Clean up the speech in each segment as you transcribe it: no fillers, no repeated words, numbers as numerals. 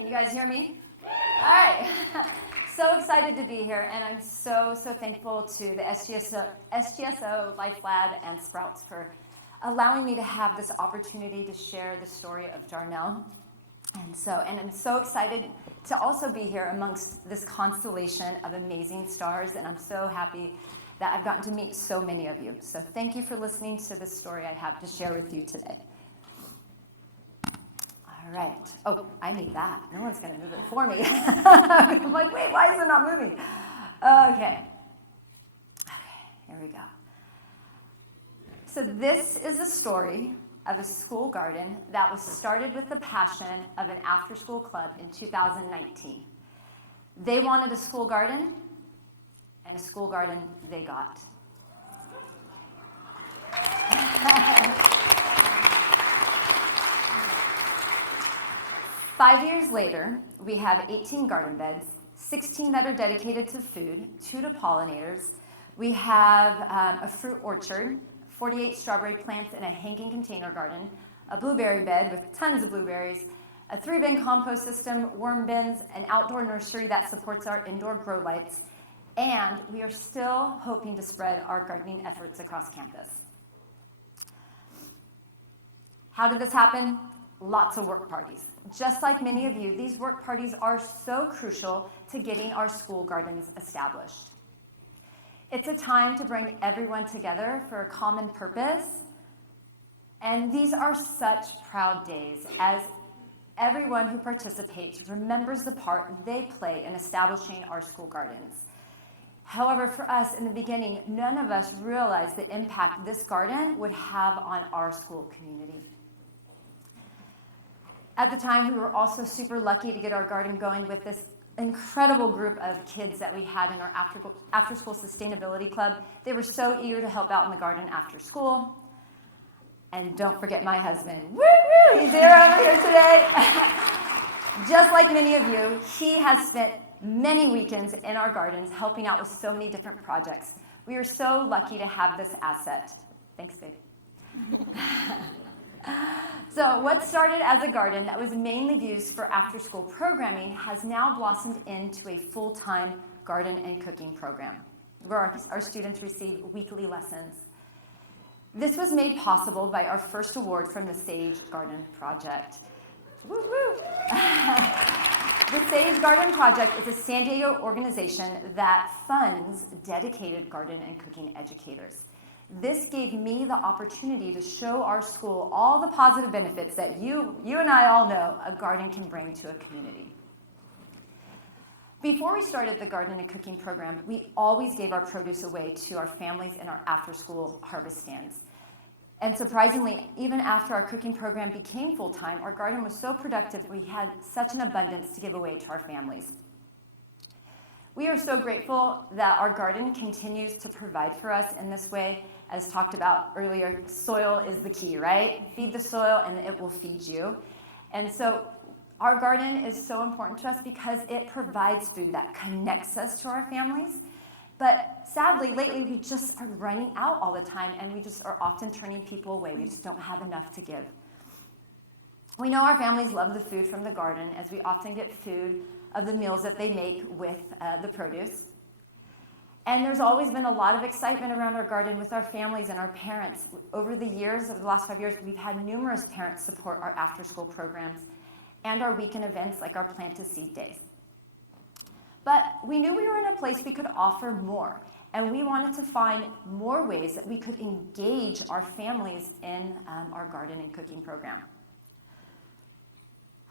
Can you guys hear me? All right. So excited to be here, and I'm so thankful to the SGSO, Life Lab, and Sprouts for allowing me to have this opportunity to share the story of Darnell. And I'm so excited to also be here amongst this constellation of amazing stars, and I'm so happy that I've gotten to meet so many of you. So thank you for listening to the story I have to share with you today. All right. Oh, I need that. No one's going to move it for me. I'm like, wait, why is it not moving? Okay, here we go. So this is a story of a school garden that was started with the passion of an after-school club in 2019. They wanted a school garden, and a school garden they got. 5 years later, we have 18 garden beds, 16 that are dedicated to food, 2 to pollinators. We have a fruit orchard, 48 strawberry plants in a hanging container garden, a blueberry bed with tons of blueberries, a 3-bin compost system, worm bins, an outdoor nursery that supports our indoor grow lights, and we are still hoping to spread our gardening efforts across campus. How did this happen? Lots of work parties. Just like many of you, these work parties are so crucial to getting our school gardens established. It's a time to bring everyone together for a common purpose, and these are such proud days as everyone who participates remembers the part they play in establishing our school gardens. However, for us in the beginning, none of us realized the impact this garden would have on our school community. At the time, we were also super lucky to get our garden going with this incredible group of kids that we had in our after-school sustainability club. They were so eager to help out in the garden after school. And don't forget my husband. Woo-woo! He's here over here today. Just like many of you, he has spent many weekends in our gardens helping out with so many different projects. We are so lucky to have this asset. Thanks, babe. So what started as a garden that was mainly used for after-school programming has now blossomed into a full-time garden and cooking program, where our students receive weekly lessons. This was made possible by our first award from the Sage Garden Project. Woo-woo! The Sage Garden Project is a San Diego organization that funds dedicated garden and cooking educators. This gave me the opportunity to show our school all the positive benefits that you and I all know a garden can bring to a community. Before we started the garden and cooking program, we always gave our produce away to our families in our after-school harvest stands. And surprisingly, even after our cooking program became full-time, our garden was so productive we had such an abundance to give away to our families. We are so grateful that our garden continues to provide for us in this way. As talked about earlier, soil is the key, right? Feed the soil and it will feed you. And so our garden is so important to us because it provides food that connects us to our families. But sadly, lately, we just are running out all the time, and we just are often turning people away. We just don't have enough to give. We know our families love the food from the garden, as we often get food of the meals that they make with the produce. And there's always been a lot of excitement around our garden with our families and our parents. Over the last 5 years, we've had numerous parents support our after-school programs and our weekend events like our Plant to Seed Days. But we knew we were in a place we could offer more, and we wanted to find more ways that we could engage our families in our garden and cooking program.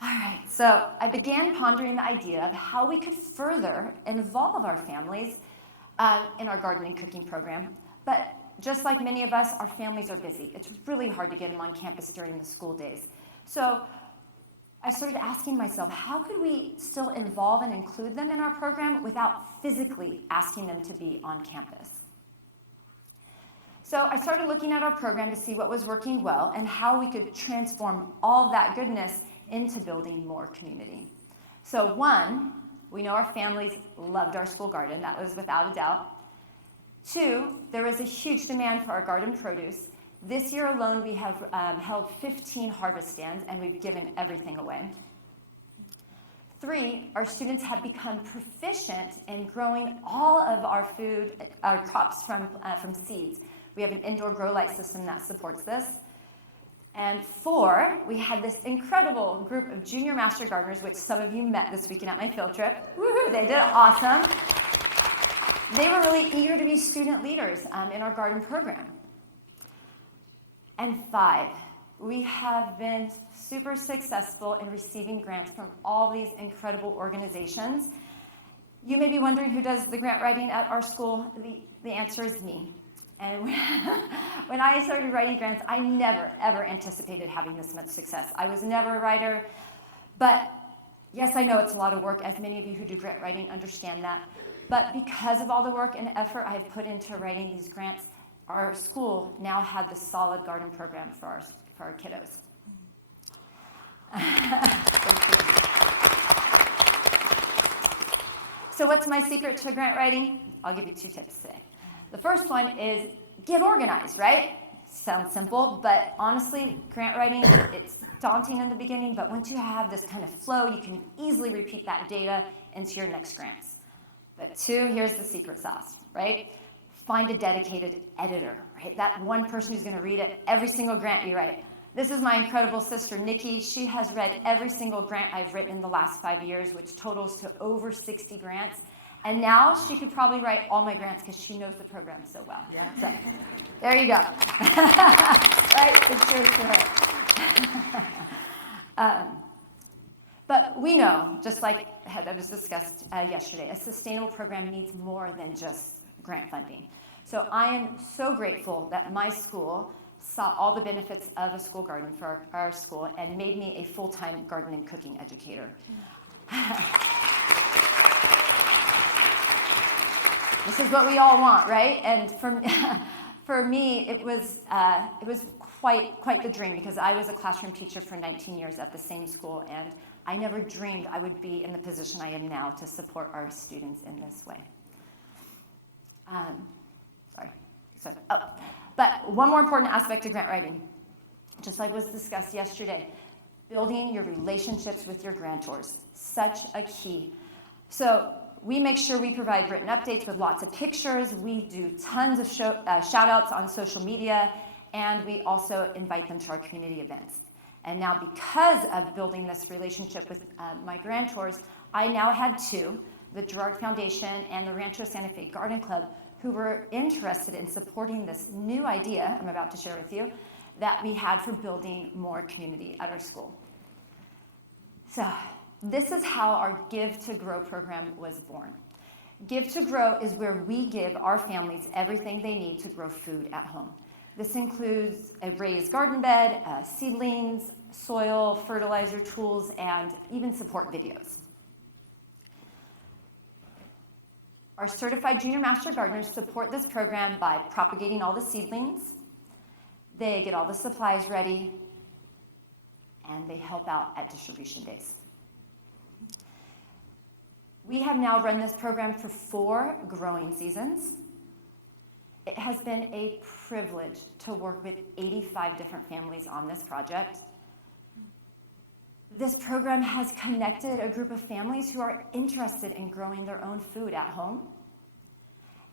All right, so I began pondering the idea of how we could further involve our families in our gardening cooking program. But just like many of us, our families are busy. It's really hard to get them on campus during the school days. So I started asking myself, how could we still involve and include them in our program without physically asking them to be on campus? So I started looking at our program to see what was working well and how we could transform all of that goodness into building more community. So 1, we know our families loved our school garden. That was without a doubt. 2, there was a huge demand for our garden produce. This year alone, we have held 15 harvest stands, and we've given everything away. 3, our students have become proficient in growing all of our crops from seeds. We have an indoor grow light system that supports this. And 4, we had this incredible group of junior master gardeners, which some of you met this weekend at my field trip. Woohoo, they did awesome. They were really eager to be student leaders in our garden program. And 5, we have been super successful in receiving grants from all these incredible organizations. You may be wondering who does the grant writing at our school. The answer is me. And when I started writing grants, I never, ever anticipated having this much success. I was never a writer, but yes, I know it's a lot of work, as many of you who do grant writing understand that. But because of all the work and effort I have put into writing these grants, our school now had the solid garden program for our kiddos. So what's my secret to grant writing? I'll give you 2 tips today. The first one is get organized, right? Sounds simple, but honestly, grant writing, it's daunting in the beginning, but once you have this kind of flow, you can easily repeat that data into your next grants. But 2, here's the secret sauce, right? Find a dedicated editor, right? That one person who's gonna read it every single grant you write. This is my incredible sister, Nikki. She has read every single grant I've written in the last 5 years, which totals to over 60 grants. And now she could probably write all my grants because she knows the program so well. Yeah. So there you go. Right? Big cheers to her. But we know, just like that was discussed yesterday, a sustainable program needs more than just grant funding. So I am so grateful that my school saw all the benefits of a school garden for our school and made me a full-time garden and cooking educator. This is what we all want, right? And for me, it was quite the dream, because I was a classroom teacher for 19 years at the same school, and I never dreamed I would be in the position I am now to support our students in this way. But one more important aspect of grant writing, just like was discussed yesterday, building your relationships with your grantors, such a key. So we make sure we provide written updates with lots of pictures. We do tons of shout outs on social media, and we also invite them to our community events. And now, because of building this relationship with my grantors, I now had 2, the Girard Foundation and the Rancho Santa Fe Garden Club, who were interested in supporting this new idea I'm about to share with you that we had for building more community at our school. So this is how our Give to Grow program was born. Give to Grow is where we give our families everything they need to grow food at home. This includes a raised garden bed, seedlings, soil, fertilizer tools, and even support videos. Our certified junior master gardeners support this program by propagating all the seedlings. They get all the supplies ready, and they help out at distribution days. We have now run this program for 4 growing seasons. It has been a privilege to work with 85 different families on this project. This program has connected a group of families who are interested in growing their own food at home.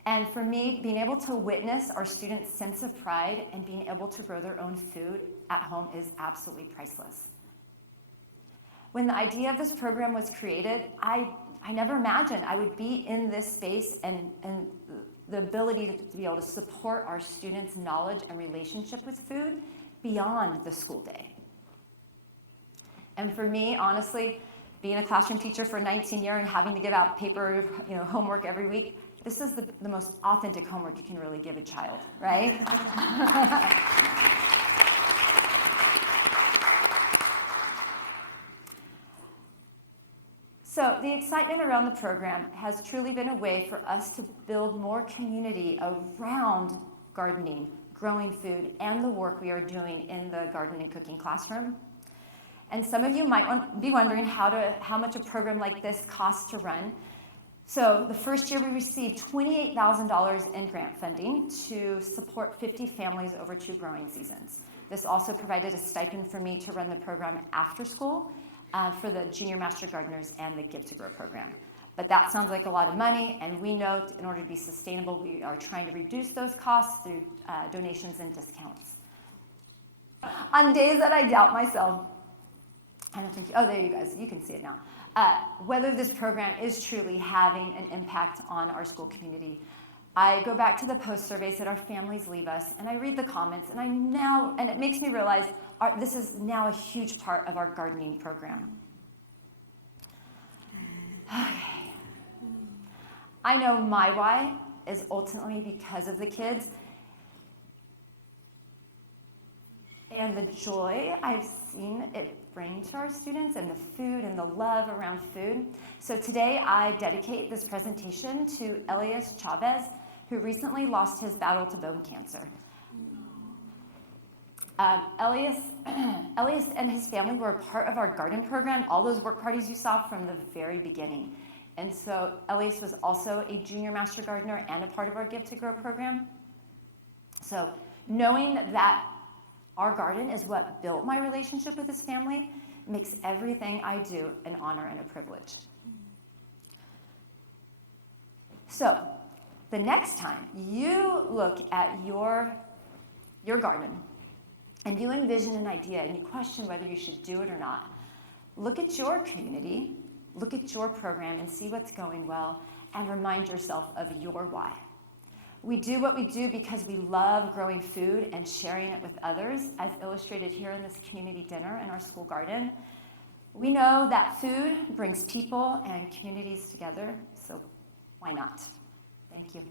And for me, being able to witness our students' sense of pride and being able to grow their own food at home is absolutely priceless. When the idea of this program was created, I never imagined I would be in this space and the ability to be able to support our students' knowledge and relationship with food beyond the school day. And for me, honestly, being a classroom teacher for 19 years and having to give out paper, homework every week, this is the most authentic homework you can really give a child, right? So the excitement around the program has truly been a way for us to build more community around gardening, growing food, and the work we are doing in the garden and cooking classroom. And some of you might be wondering how much a program like this costs to run. So the first year we received $28,000 in grant funding to support 50 families over 2 growing seasons. This also provided a stipend for me to run the program after school, for the Junior Master Gardeners and the Give to Grow program. But that sounds like a lot of money, and we know in order to be sustainable, we are trying to reduce those costs through donations and discounts. On days that I doubt myself, I don't think, oh, there you guys, you can see it now. Whether this program is truly having an impact on our school community, I go back to the post surveys that our families leave us, and I read the comments, and it makes me realize this is now a huge part of our gardening program. Okay. I know my why is ultimately because of the kids and the joy I've seen it bring to our students, and the food and the love around food. So today I dedicate this presentation to Elias Chavez, who recently lost his battle to bone cancer. Elias and his family were a part of our garden program, all those work parties you saw from the very beginning. And so Elias was also a junior master gardener and a part of our Give to Grow program. So knowing that our garden is what built my relationship with his family makes everything I do an honor and a privilege. So the next time you look at your garden and you envision an idea and you question whether you should do it or not, look at your community, look at your program and see what's going well, and remind yourself of your why. We do what we do because we love growing food and sharing it with others, as illustrated here in this community dinner in our school garden. We know that food brings people and communities together, so why not? Thank you.